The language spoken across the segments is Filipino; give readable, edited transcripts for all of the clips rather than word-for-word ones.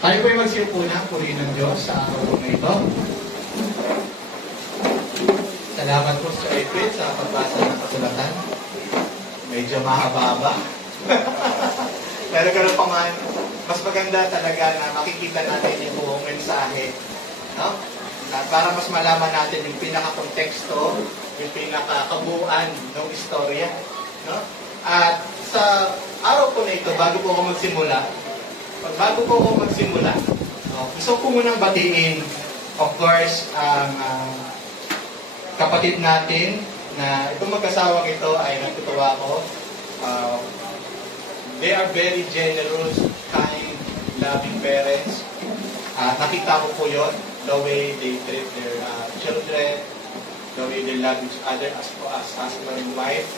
Tayo po'y magsiupo na, purihin ng Diyos sa araw na ito. Salamat po sa Edwin sa pagbasa ng kasulatan. Medyo mahaba-haba. Pero gano'n pa man, mas maganda talaga na makikita natin yung buong mensahe. No? At para mas malaman natin yung pinaka-konteksto, yung pinaka-kabuuan ng istorya. No? At sa araw po na ito, bago po ako magsimula, gusto ko munang batiin, of course, ang kapatid natin na itong mag-asawang ito ay natutuwa ko. They are very generous, kind, loving parents. Nakita ko po yun, the way they treat their children, the way they love each other as husband and wife.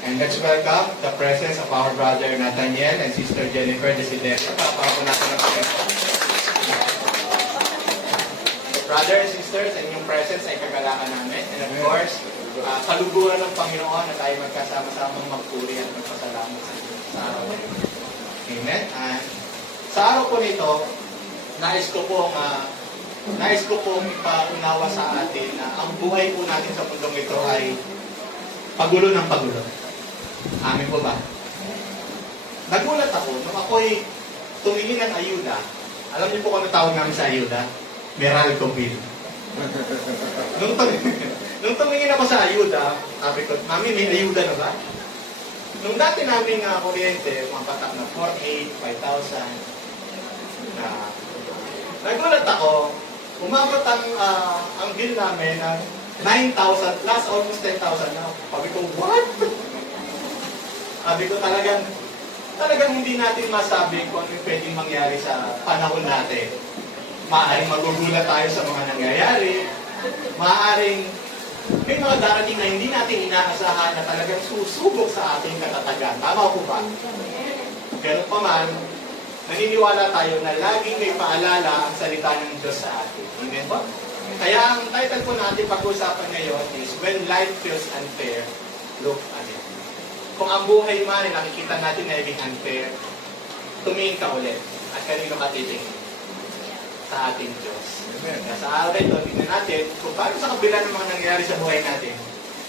And let's welcome the presence of our brother Nathaniel and sister Jennifer Desiderio. Papapo natin ang presence. Brothers and sisters, ang inyong presence ay kagalakan namin. And of course, kaluguran ng Panginoon na tayo magkasama-samang magpuri at magpasalamat sa araw na ito. Amen? And sa araw po nito, nais ko pong ipaunawa sa atin na ang buhay po natin sa mundong ito ay pagulo ng pagulo. Amin po ba? Nagulat ako nung ako'y tumingin ng ayuda. Alam niyo po kung ano tawag namin sa ayuda? Meralco bill. Nung tumingin ako sa ayuda, sabi ko, Mami, may ayuda na ba? Nung dati namin kuryente, mga patak na 4,800, 5,000, nagulat ako, umabot ang bill namin ng 9,000 plus almost 10,000 na. Sabi ko, what? Sabi ko, talagang hindi natin masabi kung ano yung pwedeng mangyari sa panahon natin. Maaaring magugulat tayo sa mga nangyayari. Maaaring may mga darating na hindi natin inaasahan na talagang susubok sa ating katatagan. Tama po ba? Ganun pa man, naniniwala tayo na laging may paalala ang salita ng Diyos sa atin. Amen po? Kaya ang title po natin pag-usapan ngayon is When Life Feels Unfair, Look Ahead. Kung ang buhay man ay nakikita natin na naging unfair, tumingin ka ulit. At kanino ka titingin? Sa ating Diyos. Kaya sa araw ito, tingnan natin kung paano sa kabila ng mga nangyayari sa buhay natin,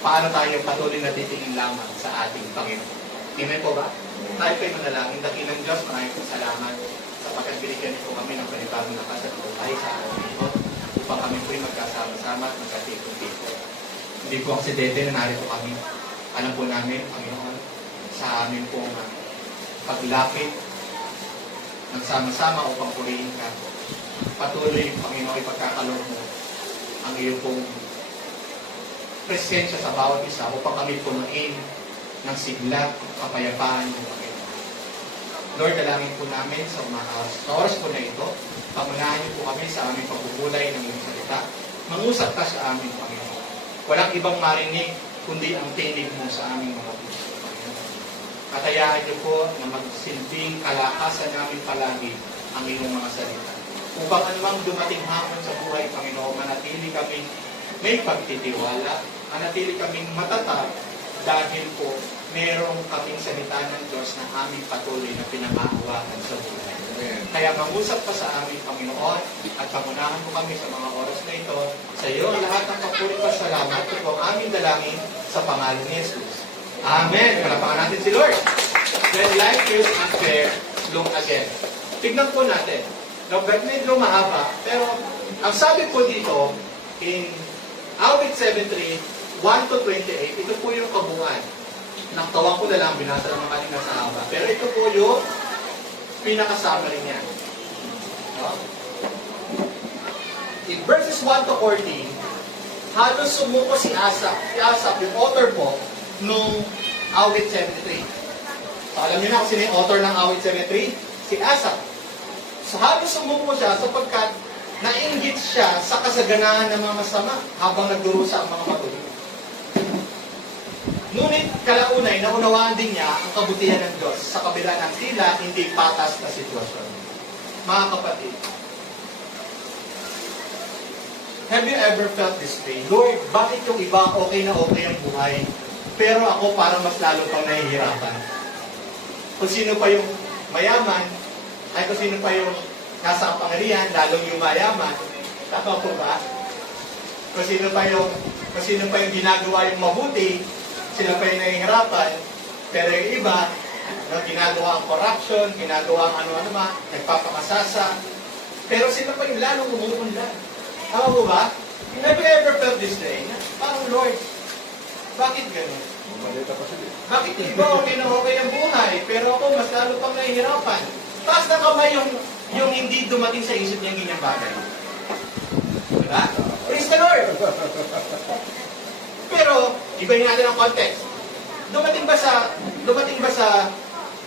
paano tayo patuloy na titingin lamang sa ating Panginoon. Amen po ba? Tayo po'y manalangin. Dakilang Diyos, maraming po salamat sapagkat binigyan niyo po kami ng panibagong lakas at buhay sa araw ito upang kami po'y magkasama-sama at magkatipon-tipon. Hindi po aksidente na narito kami. Alam po namin, Panginoon, sa amin pong paglapit ng sama-sama upang purihin ka. Patuloy, Panginoon, ipagkakaloob mo ang iyong pong presensya sa bawat isa upang kami punuin ng sigla, kapayapaan ng Panginoon. Lord, dalangin po namin sa oras po na ito, pangunahan niyo po kami sa aming pagbubulay ng iyong salita. Mangusap ka sa aming Panginoon. Walang ibang marinig, kundi ang tinig mo sa aming mga puso, Panginoon. Katayaan niyo po na magsilbing kalakasan namin palagi ang iyong mga salita. Upang anumang dumating hamon sa buhay, Panginoon, manatili kami may pagtitiwala, manatili kaming matatag, dahil po merong kaming salita ng Diyos na aming patuloy na pinangahawakan sa buhay. Kaya mangusap pa sa aming Panginoon at pangunahan mo kami sa mga oras na ito. Sa iyo ang lahat ng papuri pa salamat at ang aming dalangin sa pangalan ni Jesus. Amen. Palapakan natin si Lord. When life feels unfair, look again. Tignan po natin. Medyo mahaba, pero ang sabi po dito in Awit 7:3, 1 to 28, ito po yung kabuuan. Naktawan ko na lang, binasa naman kanina sa haba. Pero ito po yung pinaka-summary niya. No? In verses 1 to 14, halos sumuko si Asaph. Si Asaph, yung author po, nung Awit 73. So, alam niyo na kung sino yung author ng Awit 73? Si Asaph. So, halos sumuko siya sapagkat nainggit siya sa kasaganahan ng mga masama habang nagdurusa ang mga matuloy. Ngunit kalaunay, naunawaan din niya ang kabutihan ng Diyos sa kabila ng tila hindi patas na sitwasyon. Mga kapatid, have you ever felt this way? Lord, bakit yung iba okay na okay ang buhay, pero ako parang mas lalo pang nahihirapan? Kung sino pa yung mayaman, ay kung sino pa yung nasa kapangyarihan, lalong yumayaman. Tama po ba? Kung sino pa yung ginagawa yung mabuti, sila pa yung nahihirapan. Pero yung iba, ginagawa ang corruption, ginagawa ang ano-ano ma, nagpapakasasa. Pero sila pa yung lalong umuunlad. Tama po ba? Have you ever felt this day? Parang, Lord, bakit gano'n? Bakit iba okay na okay ang buhay, pero ako mas lalo pang nahihirapan? Taas na kamay yung hindi dumating sa isip niya ganyang bagay. Diba? Praise the Lord! Pero, ibahin natin ang context. Dumating ba sa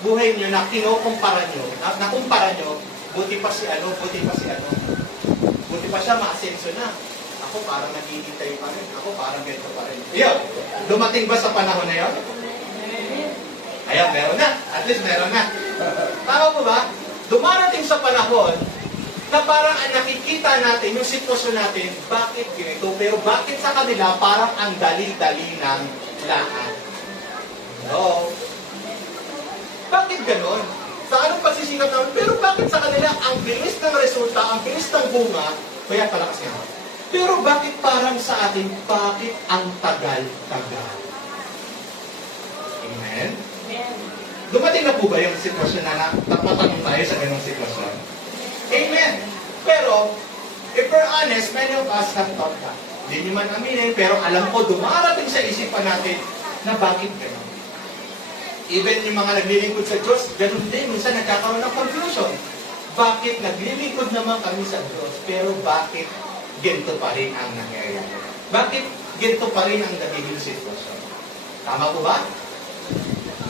buhay niyo na kinukumpara niyo, nakumpara niyo, buti pa siya, maasenso na. Ako parang naghihintay pa rin. Ako parang ganito pa rin. Yun, dumating ba sa panahon na yun? Ayan, meron na. At least meron na. Tama mo ba? Dumarating sa panahon na parang nakikita natin yung sitwasyon natin, bakit ganito? Pero bakit sa kanila parang ang dali-dali ng lahat? No. Bakit ganon? Sa anong pagsisikap namin? Pero bakit sa kanila ang bilis ng resulta, ang bilis ng bunga, kaya palakas nga. Pero bakit parang sa atin, bakit ang tagal-tagal? Amen? Dumating na po ba yung sitwasyon na napatanong tayo sa ganong sitwasyon? Amen. Pero, if we're honest, many of us have thought that. Hindi nyo man aminin, pero alam ko, dumarating sa isipan natin na bakit gano'n. Even yung mga naglilingkod sa Diyos, gano'n din, minsan nagkakaroon ng confusion. Bakit naglilingkod naman kami sa Diyos, pero bakit ganito pa rin ang nangyayari? Bakit ganito pa rin ang nagiging sitwasyon? Tama po ba?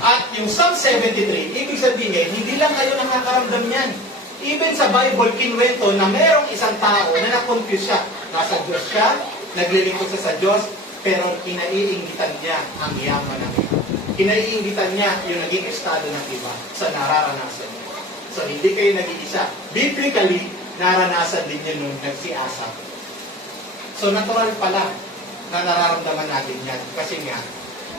At yung Psalm 73, ibig sabihin, hindi lang kayo nakakaramdam yan. Even sa Bible, kinwento na merong isang tao na na-confuse siya. Nasa Diyos siya, naglilingkod siya sa Diyos, pero kinaiingitan niya ang yaman ng iba. Kinaiingitan niya yung naging estado ng iba sa nararanasan niya. So, hindi kayo nag-iisa. Biblically, naranasan din niya nung nagsiasap. So, natural pala na nararamdaman natin yan. Kasi nga,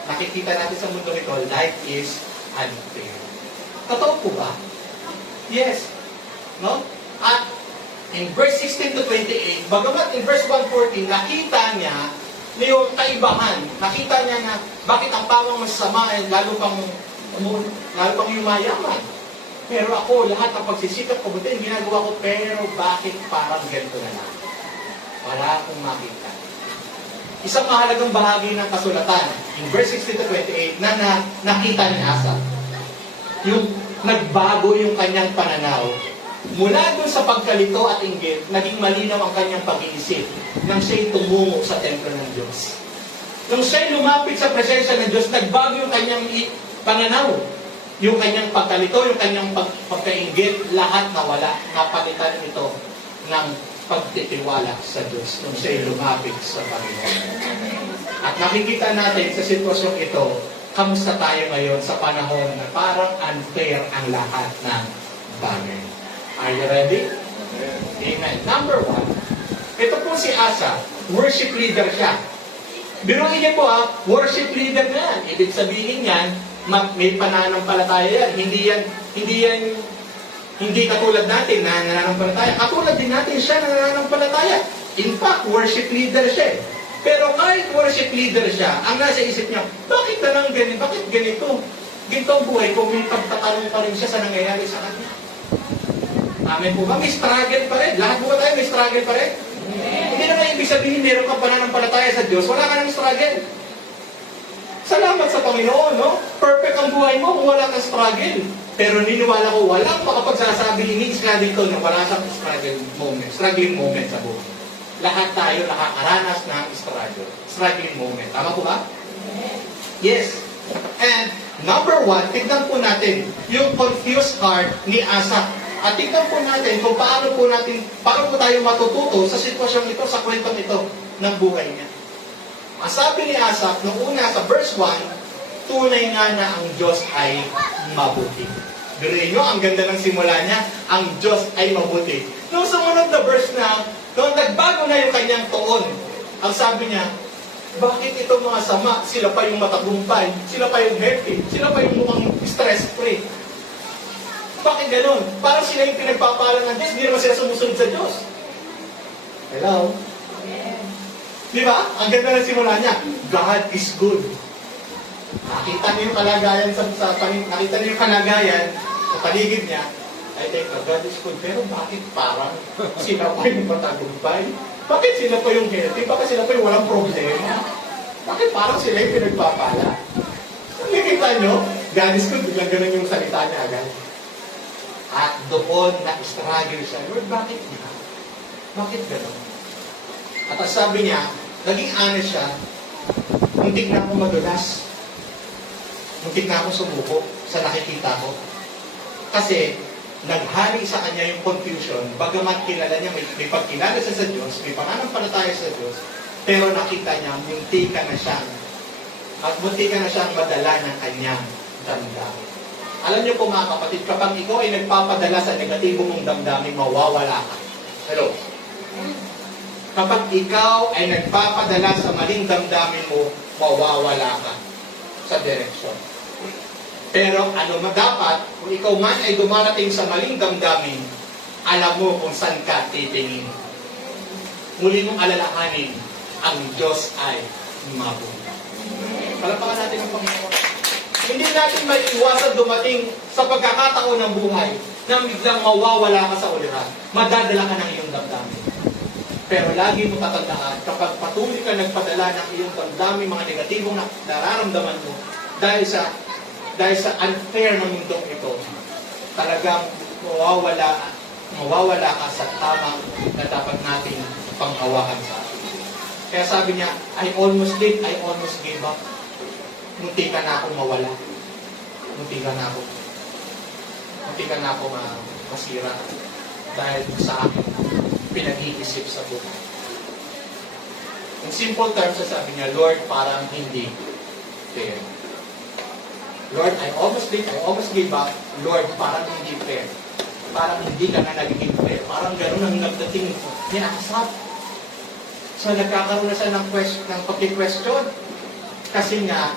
nakikita natin sa mundo ito, life is unfair. Totoo po ba? Yes. No? At in verse 16 to 28, bagamat in verse 114, nakita niya na yung kaibahan. Nakita niya na bakit ang pawang masama ay lalo pang yumayaman. Pero ako, lahat ng pagsisikap ko, buti yung ginagawa ko, pero bakit parang ganito na lang? Wala akong makita. Isang mahalagang bahagi ng kasulatan, in verse 16 to 28, na nakita ni Asa. Yung nagbago yung kanyang pananaw. Mula doon sa pagkalito at inggit, naging malinaw ang kanyang pag-iisip nang siya'y tumungo sa templo ng Diyos. Nang siya'y lumapit sa presensya ng Diyos, nagbago yung kanyang pananaw. Yung kanyang pagkalito, yung kanyang pagkainggit, lahat nawala. Napalitan ito ng pagtitiwala sa Diyos nung siya'y lumapit sa Panginoon. At nakikita natin sa sitwasyong ito, kamusta tayo ngayon sa panahon na parang unfair ang lahat ng bagay. Are you ready? Amen. Number 1, ito po si Asa, worship leader siya. Biruin niyo po worship leader na yan. Ibig sabihin yan, may pananampalataya yan. Hindi katulad natin na nananampalataya. Katulad din natin siya na nananampalataya. In fact, worship leader siya. Pero kahit worship leader siya, ang nasa isip niya, bakit na lang ganito? Bakit ganito? Ganito ang buhay kung may pagtatanong pa rin siya sa nangyayari sa kanya. Amen po ba? May struggle pa rin. Lahat po ba tayo may struggle pa rin? Hindi naman ibig sabihin, meron kang pananampalataya sa Diyos, wala ka ng struggle. Salamat sa Panginoon, no? Perfect ang buhay mo kung wala kang struggle. Pero niniwala ko, walang makapagsasabi ni Isla dito na wala siyang struggling moment sa buhay. Lahat tayo nakakaranas ng struggling moment. Tama po ba? Yes. And number 1, tignan po natin yung confused heart ni Asa. At tignan po natin kung paano po tayo matututo sa sitwasyong ito, sa kwentong ito ng buhay niya. Ang sabi ni Asaph, nung una sa verse 1, tunay nga na ang Diyos ay mabuti. Biruin nyo, ang ganda ng simula niya, ang Diyos ay mabuti. Nung sumunod na verse na, nung nagbago na yung kanyang toon, ang sabi niya, bakit itong mga sama, sila pa yung matagumpay, sila pa yung happy, sila pa yung mukhang stress-free. Bakit ganun? Parang sila yung pinagpapala ng Diyos, hindi naman sila sumusunod sa Diyos. Hello? Di ba? Ang ganda ng simula niya. God is good. Nakita niyo yung kalagayan nakita niyo yung kalagayan sa paligid niya. Ay, teka, God is good. Pero bakit parang sila pa yung matagumpay? Bakit sila pa yung healthy? Bakit sila pa yung walang problema? Bakit parang sila yung pinagpapala? Nakikita niyo? God is good. Biglang ganun yung salita niya agad. At doon na-struggle siya. Lord, bakit niya? Bakit gano'n? At ang sabi niya, naging honest siya, muntik na ako madulas. Muntik na ako sumuko sa nakikita ko. Kasi, naghari sa kanya yung confusion, bagamat kilala niya, may pagkilala siya sa Diyos, may pananampalataya sa Diyos, pero nakita niya, muntik na siyang, at muntik na siyang madala ng kanyang damdamin. Alam niyo po mga kapatid, kapag ikaw ay nagpapadala sa negatibong mong damdamin, mawawala ka. Hello? Kapag ikaw ay nagpapadala sa maling damdamin mo, mawawala ka sa direksyon. Pero ano dapat, kung ikaw man ay dumarating sa maling damdamin, alam mo kung saan ka titingin. Muli mong alalahanin, ang Diyos ay mabuti. Palapakan natin ang Panginoon. Hindi natin maiiwasan dumating sa pagkakataon ng buhay na biglang mawawala ka sa uliran. Madadala ka ng iyong damdamin. Pero lagi mo tatandaan, kapag patuloy ka nagpadala ng iyong damdamin, mga negatibong nararamdaman mo, dahil sa unfair na mundong ito, talagang mawawala ka sa tamang na dapat natin panghawakan sa atin. Kaya sabi niya, I almost gave up. Munti ka na ako mawala. Munti ka na ako masira. Dahil sa akin, pinag-iisip sa buhay. In simple terms, sabi niya, Lord, parang hindi fair. Lord, I almost gave up. Lord, parang hindi fair. Parang hindi ka na naging fair. Parang gano'n ang nagdating niya asap. So, nagkakaroon na siya ng pag-question. Kasi nga,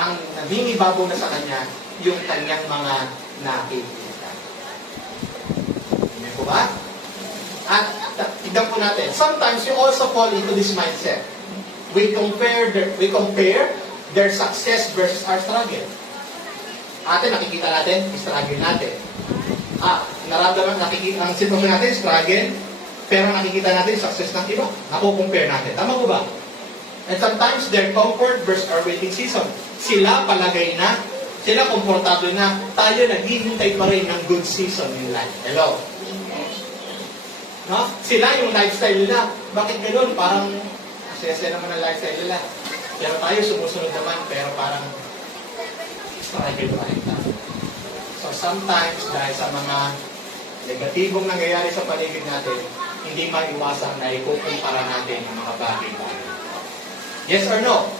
ang nabingibabaw na sa kanya, yung kanyang mga nakikita. Hindi po ba? At tignan po natin, sometimes you also fall into this mindset. We compare their success versus our struggle. Nakikita natin, struggle natin. Naramdaman, ang sitwasyon natin, struggle, pero nakikita natin success ng iba. Nakukompare natin. Tama po ba? And sometimes their comfort versus our waiting season. Sila palagay na, sila komportable na, tayo naghihintay pa rin ng good season in life. Hello? No? Sila yung lifestyle nila. Bakit ganoon? Parang, asya-asya naman ang lifestyle nila. Pero tayo sumusunod naman, pero parang struggle pa rin tayo. So sometimes, dahil sa mga negatibong nangyayari sa paligid natin, hindi maiwasan na ikukumpara natin ang mga bagay-bagay. Yes or no?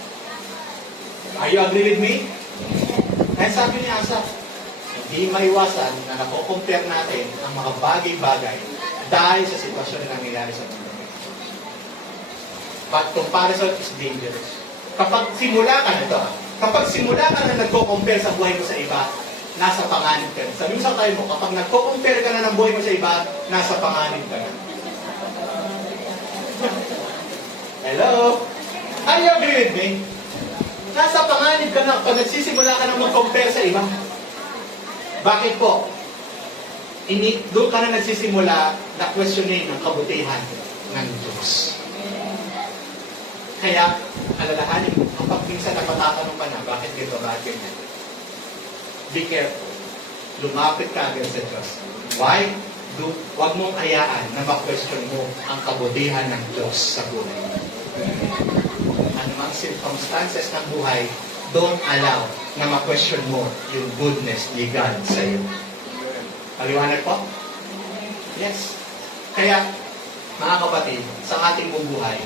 Are you agree with me? Kaya sabi ni Asaf, hindi maiwasan na nakukompare natin ang mga bagay-bagay dahil sa sitwasyon na nangyayari sa mundo. But comparison is dangerous. Kapag simula ka na nagko-compare sa buhay mo sa iba, nasa panganib ka na. Sabi mo sa tayo mo, kapag nagko-compare ka na ng buhay mo sa iba, nasa panganib ka na. Hello? Are you agree with me? Nasa panganib ka na pag nagsisimula ka na mag-compare sa iba. Bakit po? Doon ka na nagsisimula na questionin ang kabutihan ng Diyos. Kaya, alalahanin mo, kapag minsan napatatanong ka na, bakit dito, bakit ganyan? Be careful. Lumapit ka agad sa Diyos. Why? Huwag mong hayaan na ma-question mo ang kabutihan ng Diyos sa buhay mo. Anumang circumstances ng buhay, don't allow na ma-question mo yung goodness ni God sa iyo. Paliwanag po? Yes. Kaya, mga kapatid, sa ating buhay,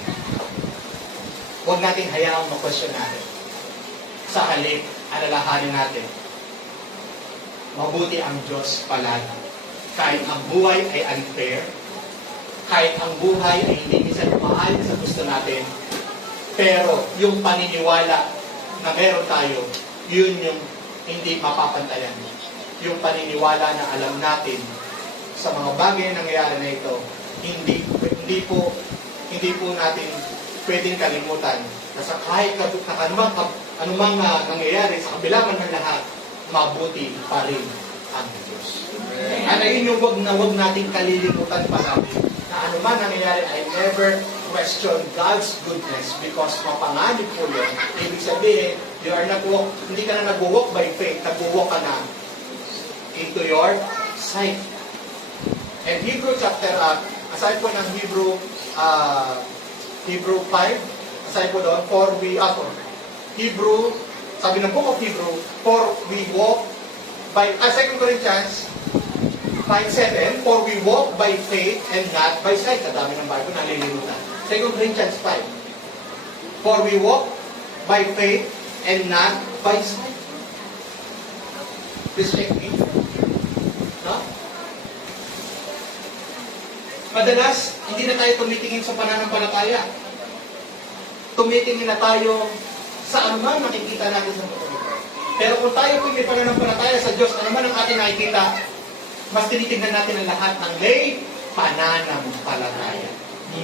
huwag natin hayaang ma-question natin. Sa halip, alalahanin natin, mabuti ang Diyos palagi. Kahit ang buhay ay unfair, kahit ang buhay ay hindi minsan maayon sa gusto natin, pero yung paniniwala na meron tayo, yun yung hindi mapapantayan. yung paniniwala na alam natin sa mga bagay na nangyayari na ito, hindi po natin pwedeng kalimutan na sa kahit anumang nangyayari sa kabila man ng lahat, mabuti pa rin ang Diyos. At ayun yung wag nating kalilimutan palagi na anuman nangyayari, I never question God's goodness because mapanganib po yun. Ibig sabihin, hindi ka na nag-walk by faith, nag-walk ka na into your sight. And Hebrew chapter, aside po ng Hebrew 5, aside po doon, Hebrew, sabi ng book of Hebrew, for we walk by, 2 Corinthians 5:7, for we walk by faith and not by sight. Sa dami ng Bible, nalilimutan. 2 Corinthians 5, for we walk by faith and not by sight. Please check me. No? Madalas, hindi na tayo tumitingin sa pananampalataya. Tumitingin na tayo sa anumang nakikita natin sa mundo. Pero kung tayo po may pananampalataya sa Diyos, anuman ang ating nakikita, mas tinitingnan natin ang lahat ng may pananampalataya.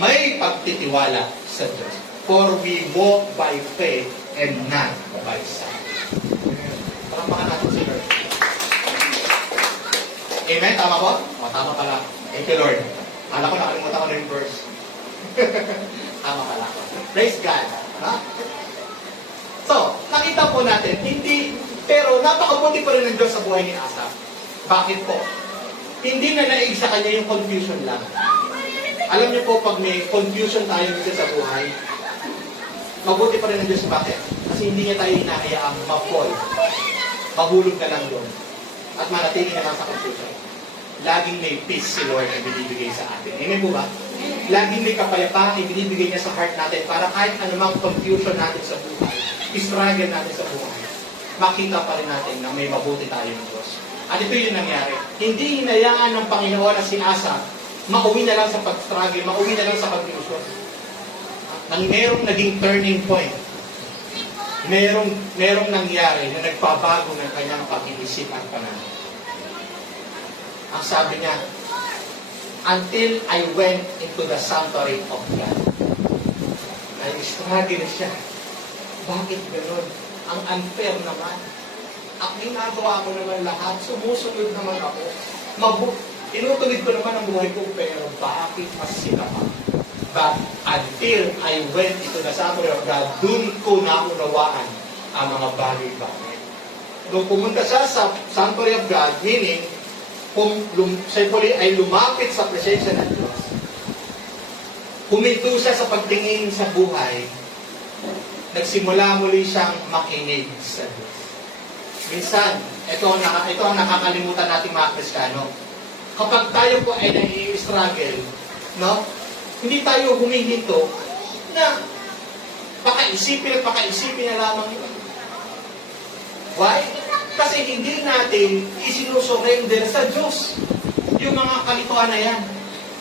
May pagtitiwala sa Diyos. For we walk by faith and not by sight. Palakpakan natin si Lord. Amen? Tama po? O, tama pala. Thank you, Lord. Kala ko nakalimutan ko na yung verse. Tama pala. Praise God. Ha? So, nakita po natin, pero napakabuti pa rin ng Diyos sa buhay ni Asa. Bakit po? Hindi na naig sa kanya yung confusion lang. Alam niyo po, pag may confusion tayo dito sa buhay, mabuti pa rin ng Diyos. Bakit? Kasi hindi niya tayo hinahayaang ma-fall. Mahulog ka lang doon. At manatili na lang sa confusion. Laging may peace si Lord na binibigay sa atin. Amen po ba? Laging may kapayapaan na binibigay niya sa heart natin para kahit anumang confusion natin sa buhay, struggle natin sa buhay, makita pa rin natin na may mabuti tayo ng Diyos. At ito yung nangyari. Hindi hinayaan ng Panginoon na si Asa mauwi na lang sa pag-struggle, mauwi na lang sa confusion. Nang merong naging turning point, merong nangyari na nagpabago ng kanyang pag-iisip at pananaw. Ang sabi niya, until I went into the sanctuary of God. Nag-struggle siya. Bakit gano'n? Ang unfair naman. Ang ginagawa ko naman lahat, sumusunod naman ako. Tinutuloy ko naman ang buhay ko, pero bakit mas sinapa? But until I went into the sanctuary of God, dun ko naunawaan ang mga bagay-bagay. Nung pumunta siya sa sanctuary of God, meaning, kung siya ay lumapit sa presensya ng Diyos, huminto siya sa pagtingin sa buhay, nagsimula muli siyang makinig sa Diyos. Minsan, ito ang nakakalimutan nating mga Kristiyano. Kapag tayo po ay nai-struggle, no? Hindi tayo humihinto na pakaisipin na lamang yun. Why? Kasi hindi natin isinusurrender sa Diyos yung mga kalituan na yan.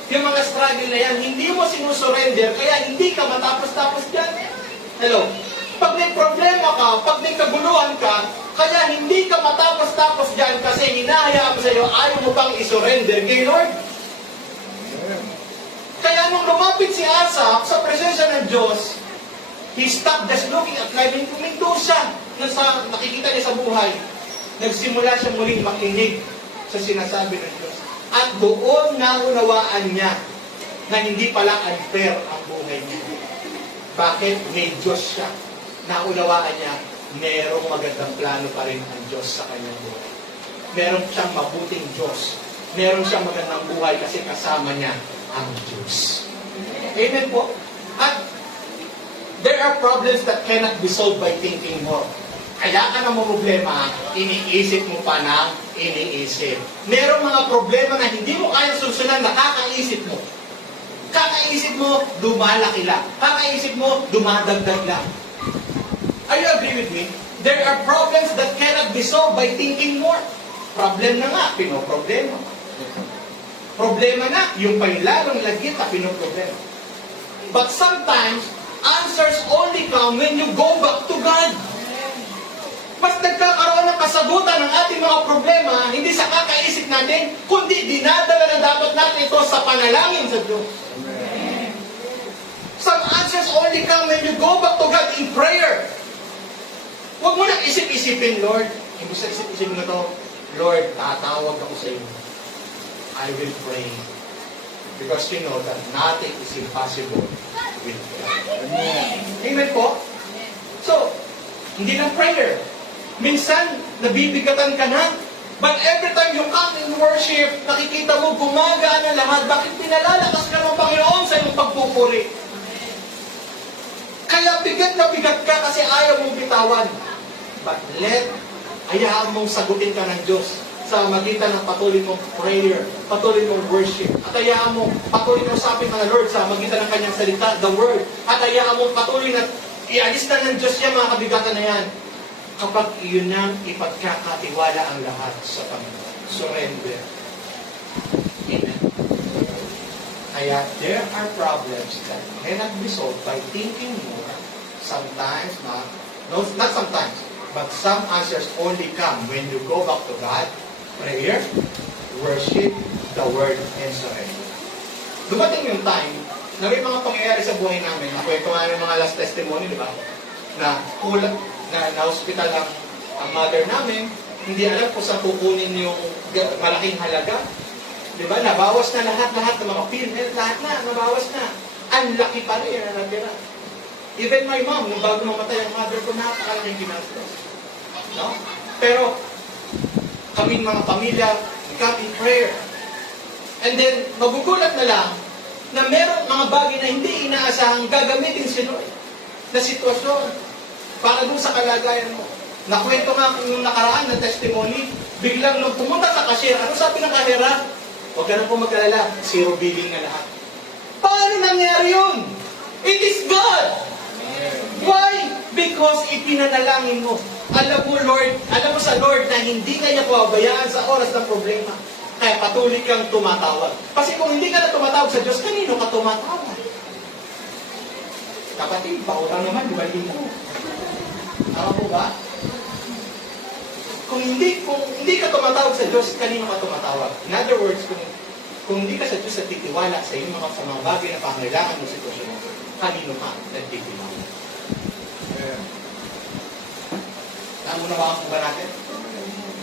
Yung mga struggle na yan, hindi mo sinusurrender, kaya hindi ka matapos-tapos dyan. Hello? Pag may problema ka, pag may kaguluhan ka, kaya hindi ka matapos-tapos dyan kasi hinahayaan mo sa iyo, ayaw mo pang isurrender kay Lord. Kaya nung lumapit si Asa sa presensya ng Diyos, he stopped just looking at life and kuminto siya sa nakikita niya sa buhay. Nagsimula siya muling makinig sa sinasabi ng Diyos. At doon naunawaan niya na hindi pala unfair ang buhay niya. Bakit? May Diyos siya. Naunawaan niya, merong magandang plano pa rin ang Diyos sa kanyang buhay. Meron siyang mabuting Diyos. Meron siyang magandang buhay kasi kasama niya ang Diyos. Amen po. At there are problems that cannot be solved by thinking more. Kaya ka na problema, iniisip mo pa ng iniisip. Merong mga problema na hindi mo kaya solusyonan, nakakaisip mo. Kakaisip mo, dumalaki lang. Kakaisip mo, dumadagdag lang. Are you agree with me? There are problems that cannot be solved by thinking more. Problem na nga, pinoproblema. Problema na, yung pa'y lalong lagit na pinoproblema. But sometimes, answers only come when you go back to God. Mas nagkakaroon ng kasagutan ng ating mga problema, hindi sa kakaisip natin, kundi dinadala na dapat natin ito sa panalangin sa Diyos. Some answers only come when you go back to God in prayer. Huwag mo nang isip-isipin, Lord. Hindi sa isip-isipin na to, Lord, tatawag ako sa iyo. I will pray. Because you know that nothing is impossible with God. Amen po? So, hindi lang prayer. Minsan, nabibigatan ka na. But every time you come in worship, nakikita mo, gumagana lahat. Bakit pinalalakas ka ng Panginoon sa iyong pagpupuri? Kaya bigat na bigat ka kasi ayaw mong bitawan. But hayaan mong sagutin ka ng Diyos sa magitan ng patuloy mong prayer, patuloy mong worship. At hayaan mong patuloy mong usapin ka ng Lord sa magitan ng kanyang salita, the Word. At hayaan mong patuloy na ialis na ng Diyos yan, mga kabigatan na yan. Kapag iyon nang ipagkakatiwala ang lahat sa Panginoon. Surrender. Amen. Kaya there are problems that cannot be solved by thinking more. Sometimes, not sometimes, but some answers only come when you go back to God, prayer, worship, the Word, and surrender. Dumating yung time na may mga pangyayari sa buhay namin, kwento nga yung mga last testimony, di ba? Na hospital ang mother namin, hindi alam kung saan kukunin yung malaking halaga. Di ba? Nabawas na lahat ng mga PhilHealth, lahat na, nabawas na. Ang laki pa rin na natira. Even my mom, nung bago mamatay ang mother ko, napakalaking ginastos. No? Pero, kaming mga pamilya, we got in prayer. And then, magugulat na lang, na meron mga bagay na hindi inaasahang gagamitin si Lord na sitwasyon para doon sa kalagayan mo. Nakwento nga yung nakaraan na testimony, biglang nung pumunta sa cashier, ano sabi ng kahera? Huwag ka na po mag-alala, zero billing na lahat. Paano nangyari yun? It is God! Why? Because ipinanalangin mo. Alam mo sa Lord na hindi kanya pababayaan sa oras ng problema. Kaya patuloy kang tumatawag. Kasi kung hindi ka na tumatawag sa Diyos, kanino ka tumatawag? Kapatid, pautang naman, di ba dito? Tama po ba? Kung hindi ka tumatawag sa Diyos, kanino ka tumatawag? In other words, kung hindi ka sa Diyos nagtitiwala sa iyong sa mga bagay na pangailangan mo sitwasyon mo, kanino ka nagtitiwala? Naunawaan po ba natin?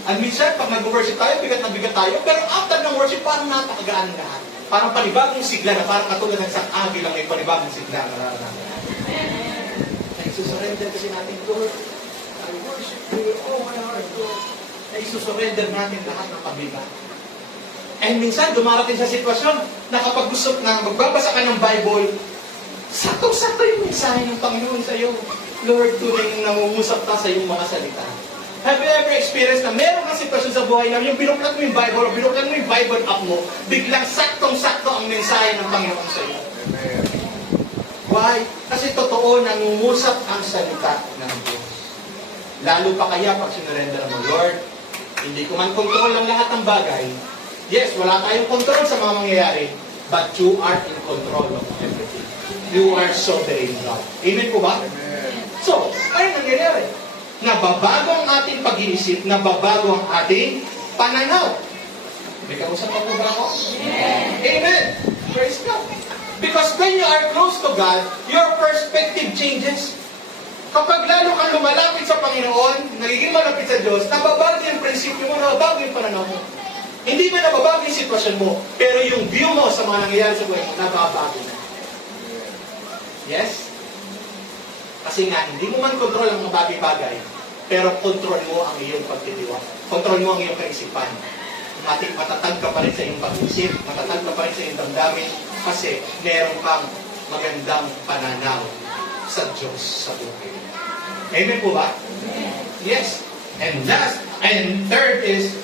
At minsan, pag nag-worship tayo, bigat na bigat tayo, pero after ng worship, parang napakagaan lahat. Parang panibagong sigla na parang katulad ng isang agil lang may panibagong sigla na nararamdaman. Nagsusurrender kasi natin, Lord, I worship you with all my heart, Lord. Nagsusurrender natin lahat ng pabigat. And minsan, dumarating sa sitwasyon na kapag gusto na magbabasa ka ng Bible, sakto-sakto yung mensahe ng Panginoon sa iyo. Lord, tunay yung nangungusap ka sa iyong mga salita. Have you ever experienced na meron kang sitwasyon sa buhay na yung binuklat mo yung Bible o binuklat mo yung Bible app mo, biglang saktong-sakto ang mensahe ng Panginoon sa iyo? Amen. Why? Kasi totoo, nangungusap ang salita ng Diyos. Lalo pa kaya pag sinurrender mo, Lord, hindi ko man kontrol ang lahat ng bagay. Yes, wala tayong control sa mga mangyayari, but you are in control of everything. You are sovereign God. Amen po ba? Amen. So, ano nangyayari? Nababago ang ating pag-iisip, nababago ang ating pananaw. May kausap pa po ba ako? Yeah. Amen. Praise God. Because when you are close to God, your perspective changes. Kapag lalo kang lumalapit sa Panginoon, nagiging malapit sa Diyos, nababago yung prinsipyo mo, nababago yung pananaw mo. Hindi ba nababago yung sitwasyon mo, pero yung view mo sa mga nangyayari sa buhay mo, nababago na. Yes? Kasi nga, hindi mo man kontrol ang mga bagay-bagay, pero kontrol mo ang iyong pagtitiwala. Kontrol mo ang iyong kaisipan. Matatag ka pa rin sa iyong pag-isip, matatag ka pa rin sa iyong damdamin, kasi meron kang magandang pananaw sa Diyos sa buhay. Amen po ba? Yes. And third is,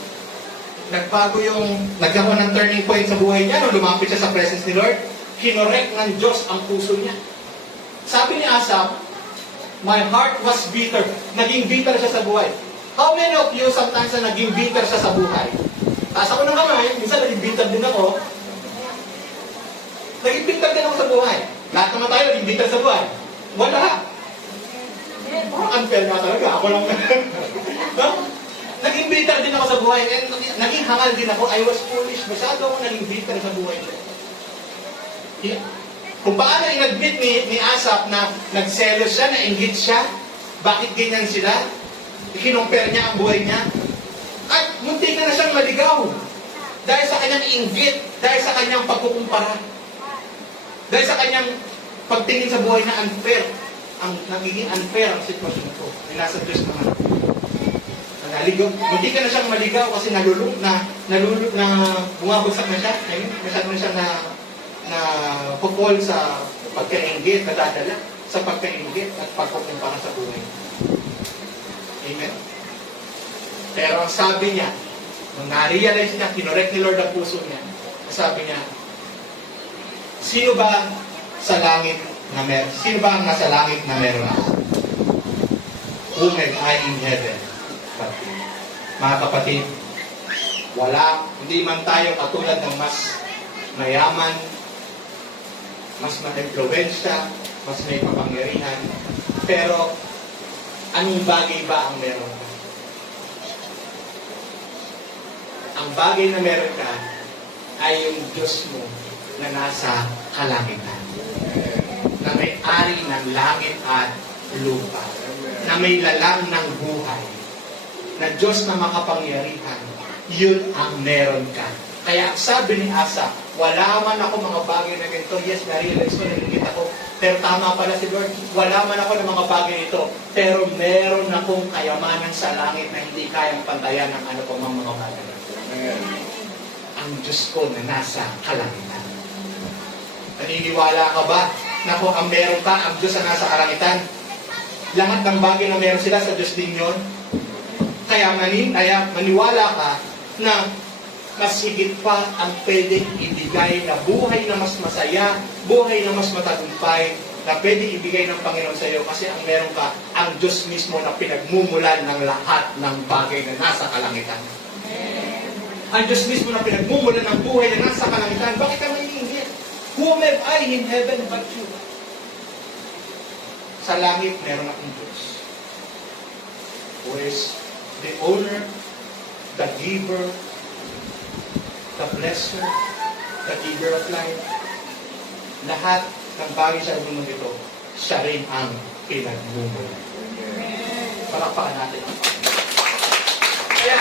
nagkaroon ng turning point sa buhay niya, nung lumapit siya sa presence ni Lord, kinorek ng Diyos ang puso niya. Sabi ni Asaph, my heart was bitter. Naging bitter siya sa buhay. How many of you sometimes na naging bitter siya sa buhay? Taas ako ng kamay, minsan naging bitter din ako. Naging bitter din ako sa buhay. Lahat naman tayo naging bitter sa buhay. Wala. Parang unfair na talaga. Ako lang. No? Naging bitter din ako sa buhay. And naging hangal din ako. I was foolish. Masyado ako naging bitter sa buhay ko. Kung paano in-admit ni Asaph na nagselos siya, nainggit siya, bakit ganyan sila? Kinumpare niya ang buhay niya. At munti na siyang maligaw. Dahil sa kanyang inggit, dahil sa kanyang pagkukumpara. Dahil sa kanyang pagtingin sa buhay na unfair. Ang nagiging unfair ang sitwasyon ko. Nasa Diyos naman. Naligaw. Munti ka na siyang maligaw kasi nalulog na bumabagsak na siya. Ayun, masyado na siya na pupol sa pagkainggit, nadadala sa pagkainggit at pagkukumpara sa buhay. Amen? Pero ang sabi niya, nung na-realize niya, kinorek ni Lord ang puso niya, sabi niya, sino ba sa langit na meron? Sino ba ang nasa langit na meron ako? Whom am I in heaven? But mga kapatid, wala, hindi man tayo katulad ng mas mayaman, mas ma-influensya, mas may kapangyarihan, pero anong bagay ba ang meron ka? Ang bagay na meron ka ay yung Diyos mo na nasa kalangitan. Na may ari ng langit at lupa. Na may lalang ng buhay. Na Diyos na makapangyarihan. Yun ang meron ka. Kaya sabi ni Asa, wala man ako mga bagay na ganito. Yes, na-realize ko, nagigit ako. Pero tama pala si Lord, wala man ako ng mga bagay ito. Pero meron akong kayamanan sa langit na hindi kayang pantayan ng ano pang mga bagay. Ang Diyos ko na nasa kalangitan. Naniniwala ka ba na kung ang meron ka, ang Diyos na nasa kalangitan, lahat ng bagay na meron sila sa Diyos din yun? Kaya maniwala ka na mas higit pa ang pwedeng ibigay na buhay na mas masaya, buhay na mas matagumpay, na pwedeng ibigay ng Panginoon sa iyo kasi ang meron ka, ang Diyos mismo na pinagmumulan ng lahat ng bagay na nasa kalangitan. Ang Diyos mismo na pinagmumulan ng buhay na nasa kalangitan. Bakit ka maiinggit? Whom am I in heaven but you? Sa langit, meron akong Diyos. Who is the owner, the giver, the blesser, the giver of life. Lahat ng bagay sa mundo ito, siya rin ang pinagmumulan. Palakpakan natin ang Panginoon. Kaya,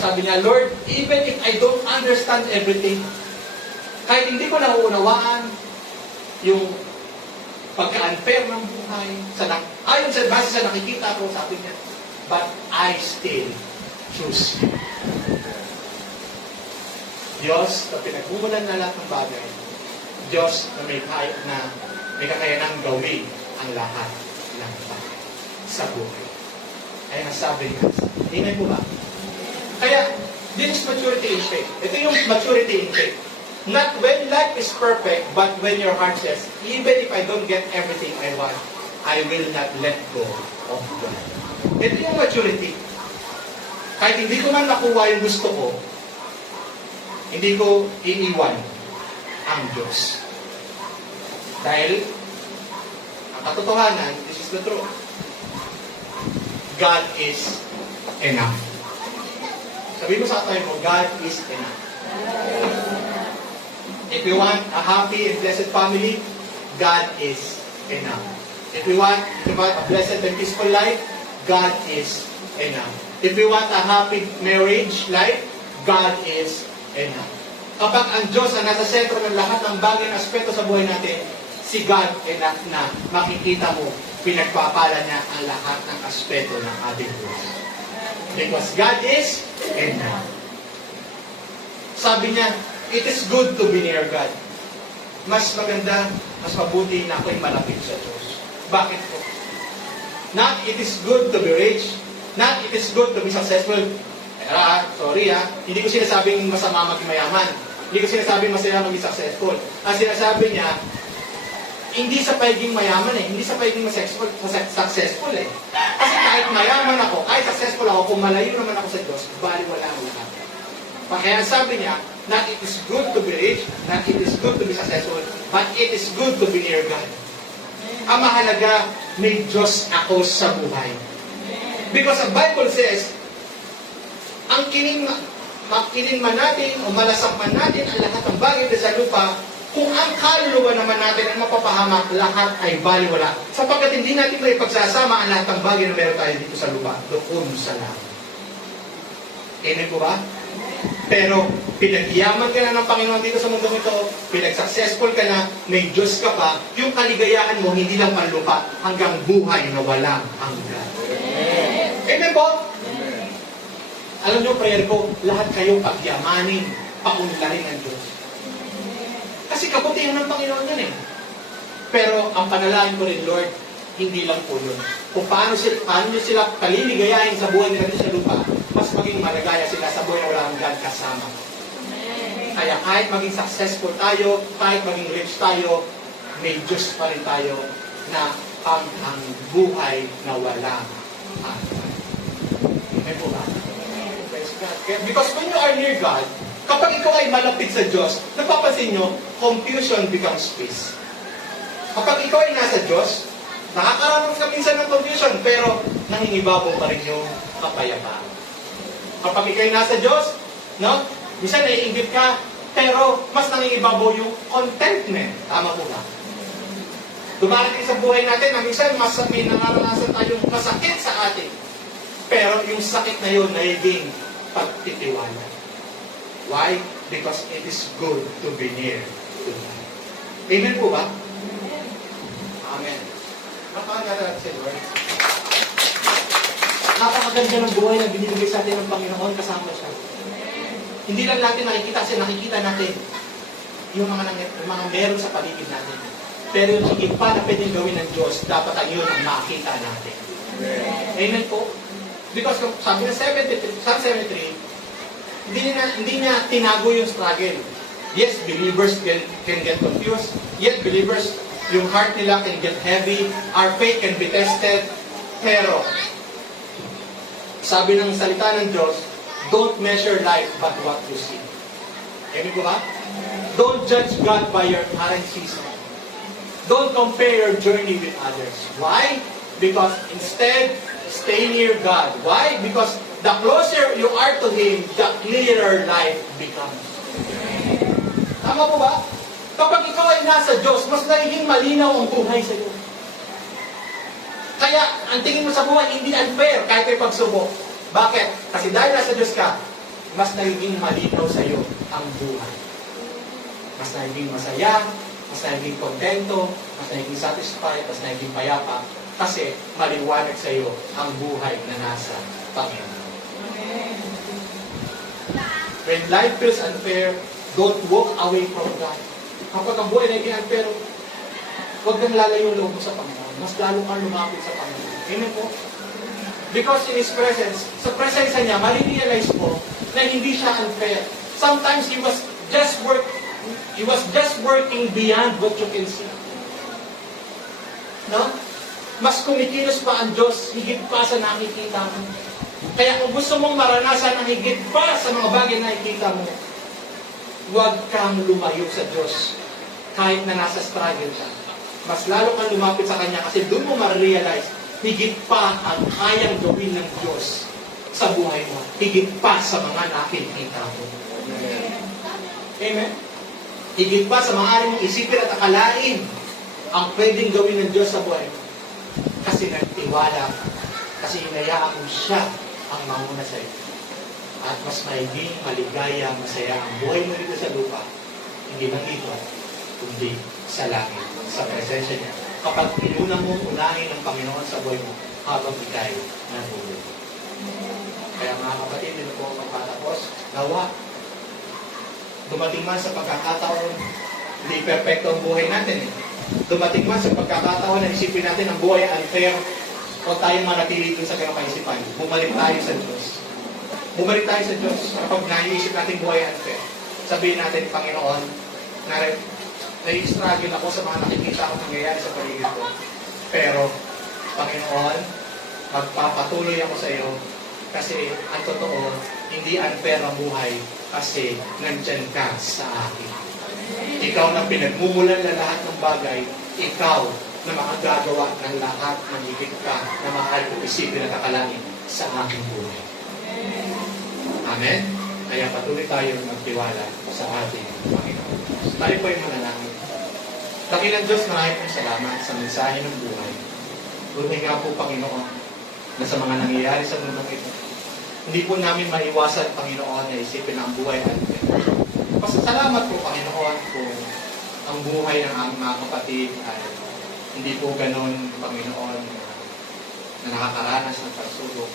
sabi niya, Lord, even if I don't understand everything, kahit hindi ko nauunawaan yung pagka-unfair ng buhay, ayon sa base sa nakikita ko, sabi niya, but I still choose you. Diyos na pinagmumulan na lahat ng bagay. Diyos na may kakayanang gawin ang lahat ng bagay sa buhay. Ay nasabi niya. Tingnan mo ba? Kaya, this is maturity in faith. Ito yung maturity in faith. Not when life is perfect, but when your heart says, even if I don't get everything I want, I will not let go of God. Ito yung maturity. Kahit hindi ko man nakuha yung gusto ko, hindi ko iiwan ang Diyos. Dahil, ang katotohanan, this is the truth. God is enough. Sabi mo sa tayo mo, God is enough. If you want a happy and blessed family, God is enough. If you want a blessed and peaceful life, God is enough. If you want a happy marriage life, God is enough. Kapag ang Diyos ang nasa sentro ng lahat ng bagay na aspeto sa buhay natin, si God enough na makikita mo, pinagpapala niya ang lahat ng aspeto ng ating buhay. Because God is enough. Sabi niya, it is good to be near God. Mas maganda, mas mabuti na ako'y malapit sa Diyos. Bakit po? Not it is good to be rich, not it is good to be successful. Hindi ko sinasabing masama maging mayaman. Hindi ko sinasabing masaya maging successful. Ang sinasabi niya, hindi sa pagiging mayaman hindi sa pagiging successful eh. Kasi kahit mayaman ako, kahit successful ako, kung malayo naman ako sa Diyos, baliwala ang lahat. Kaya sabi niya, not it is good to be rich, not it is good to be successful, but it is good to be near God. Ang mahalaga, may Diyos ako sa buhay. Because the Bible says, ang makilin man natin o malasak man natin ang lahat ng bagay sa lupa, kung ang kaluluwa naman natin ang mapapahamak, lahat ay baliwala. Sapagkat hindi natin may pagsasama ang lahat ng bagay na meron tayo dito sa lupa, doon sa langit. Amen po ba? Pero pinagyaman ka na ng Panginoon dito sa mundong ito, pinag-successful ka na, may Diyos ka pa, yung kaligayahan mo hindi lang panlupa, hanggang buhay na walang hanggan. Amen po? Alam niyo, prayer ko, lahat kayo pagyamanin, paunlarin ng Diyos. Kasi kabutihan ng Panginoon yan eh. Pero ang panalangin ko rin, Lord, hindi lang po yun. Kung paano nyo sila kaliligayahin sa buhay nila sa lupa, mas maging malagaya sila sa buhay na wala hanggan kasama. Kaya kahit maging successful tayo, kahit maging rich tayo, may Diyos pa rin tayo na ang buhay na wala hanggan. May po ba? Because when you are near God, kapag ikaw ay malapit sa Diyos, napapansin nyo, confusion becomes peace. Kapag ikaw ay nasa Diyos, nakakaranas ka minsan ng confusion, pero nangingibabaw pa rin yung kapayapaan. Kapag ikaw ay nasa Diyos, no? Minsan naiingit ka, pero mas nangingibabaw yung contentment. Tama po ba? Dumarating sa buhay natin na minsan may nararanasan tayong masakit sa atin. Pero yung sakit na yun, nagiging pagtitiwala. Why? Because it is good to be near to God. Amen po ba? Amen. Napakaganda natin si Lord. Napakaganda ng buhay na binibigay sa atin ng Panginoon kasama siya. Hindi lang natin nakikita kasi nakikita natin yung mga meron sa paligid natin. Pero yung higit pa na pwedeng gawin ng Diyos, dapat ang yun ang makita natin. Amen po? Because sabi ng Psalm 73, hindi niya tinago yung struggle. Yes, believers can get confused. Yet believers, yung heart nila can get heavy. Our faith can be tested. Pero, sabi ng salita ng Diyos, don't measure life but what you see. Amen ko ba? Don't judge God by your current season. Don't compare your journey with others. Why? Because instead, stay near God. Why? Because the closer you are to Him, the clearer life becomes. Tama po ba? Kapag ikaw ay nasa Diyos, mas nagiging malinaw ang buhay sa iyo. Kaya, ang tingin mo sa buhay, hindi unfair kahit may pagsubok. Bakit? Kasi dahil nasa Diyos ka, mas nagiging malinaw sa iyo ang buhay. Mas nagiging masaya, mas nagiging kontento, mas nagiging satisfied, mas nagiging payapa. Kasi maliwanag sa iyo ang buhay na nasa Panginoon. When life feels unfair, don't walk away from God. Kapag ang buhay na naging unfair, huwag kang lalayo ang loob mo sa Panginoon. Mas lalo kang lumapit sa Panginoon. Amen po? Because in His presence, sa presensya niya, marirealize mo na hindi siya unfair. Sometimes He was just working beyond what you can see. No? Mas kumikilos pa ang Diyos, higit pa sa nakikita mo. Kaya kung gusto mong maranasan ang higit pa sa mga bagay na nakikita mo, huwag kang lumayo sa Diyos kahit na nasa struggle ka. Mas lalo kang lumapit sa Kanya kasi doon mo ma-realize higit pa ang kayang gawin ng Diyos sa buhay mo. Higit pa sa mga nakikita mo. Amen? Higit pa sa maaari mong isipin at akalain ang pwedeng gawin ng Diyos sa buhay mo. Kasi nagtiwala, kasi hinayaan mo siya ang manguna sa iyo. At mas maiging, maligaya, masaya ang buhay mo dito sa lupa. Hindi lang dito, kundi sa langit, sa presensya niya. Kapag inuna mo unahin ng Panginoon sa buhay mo, habang ikay nabulog. Kaya mga kapatid, dito po magpatapos, nawa, dumating man sa pagkakataon, hindi perfecto ang buhay natin eh. Dumating man sa pagkakataon na isipin natin ang buhay unfair o tayo manatili dun sa ganang kaisipan. Bumalik tayo sa Diyos. Bumalik tayo sa Diyos kapag naiisip natin buhay unfair. Sabihin natin, Panginoon, nai-struggle ako sa mga nakikita ko nangyayari sa paligid ko. Pero, Panginoon, magpapatuloy ako sa iyo kasi ang totoo, hindi unfair ang buhay kasi nandyan ka sa akin. Ikaw na pinagmumulan na lahat ng bagay, ikaw na makagagawa ng lahat ng higit ka na makakal kong isipin at akalain sa aking buhay. Amen? Kaya patuloy tayo magtiwala sa ating Panginoon. Tayo po yung manalangin. Dakilang Diyos, maraming pong salamat sa mensahe ng buhay. Buti nga po, Panginoon, na sa mga nangyayari sa mundong ito, hindi po namin maiwasan, Panginoon, na isipin ang buhay natin. Pasasalamat po, Panginoon, kung ang buhay ng aming mga kapatid ay hindi po ganon, Panginoon, na nakakaranas ng pagsubok.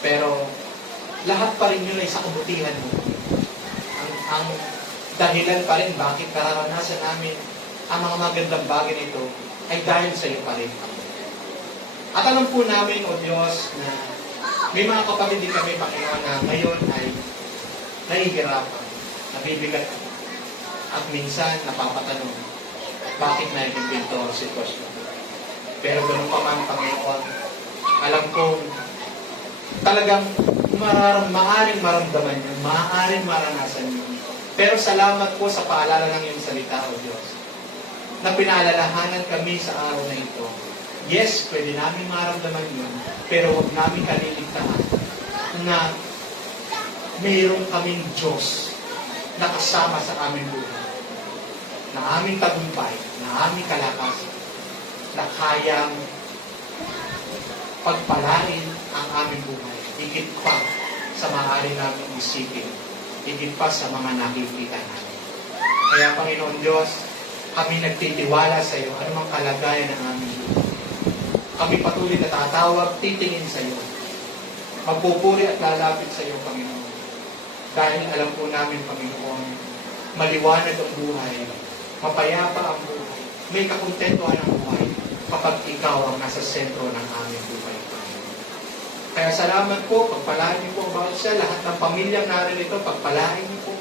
Pero lahat pa rin yun ay sa kabutihan mo. Ang dahilan pa rin bakit kararanasan namin ang mga magandang bagay nito ay dahil sa iyo pa rin. At alam po namin, O Diyos, na may mga kapatid din kami, Panginoon, na ngayon ay nahihirapan, nabibigat, at minsan napapatanong, bakit naging pinto ang sitwasyon? Pero ganoon pa man, Panginoon, alam ko, talagang maaaring maramdaman yun, maaaring maranasan yun. Pero salamat po sa paalala ng iyong salita, O Diyos, na pinaalalahanan kami sa araw na ito. Yes, pwede namin maramdaman yun, pero huwag namin kaliligtaan na mayroon kaming Diyos na kasama sa aming buhay, na aming tagumpay, na aming kalakasan, na kayang pagpalain ang aming buhay, higit pa sa maaari namin isipin, higit pa sa mga nakikita namin. Kaya, Panginoon Diyos, kami nagtitiwala sa iyo, anumang kalagayan ng aming buhay. Kami patuloy na tatawag, titingin sa iyo. Magpupuri at lalapit sa iyo, Panginoon. Dahil alam po namin, Panginoon, maliwanag ang buhay, mapayapa ang buhay, may kakontentuhan ang buhay kapag ikaw ang nasa sentro ng aming buhay, Panginoon. Kaya salamat po, pagpalain niyo po ang bawat isa, lahat ng pamilyang naririto, pagpalain niyo po.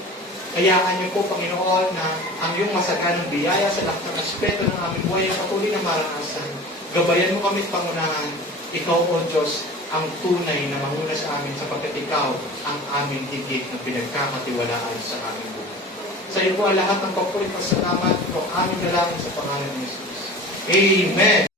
Hayaan niyo po, Panginoon, na ang iyong masaganang biyaya sa lahat ng aspeto ng aming buhay ay patuloy na maranasan. Gabayan mo kami sa pangunahan. Ikaw, O Diyos, ang tunay na manguna sa amin sapagkat ikaw ang aming higit na pinagkakatiwalaan sa aming buhay. Sa iyo po ang lahat ng papulit at salamat ko aming dalangin sa pangalan ni Jesus. Amen.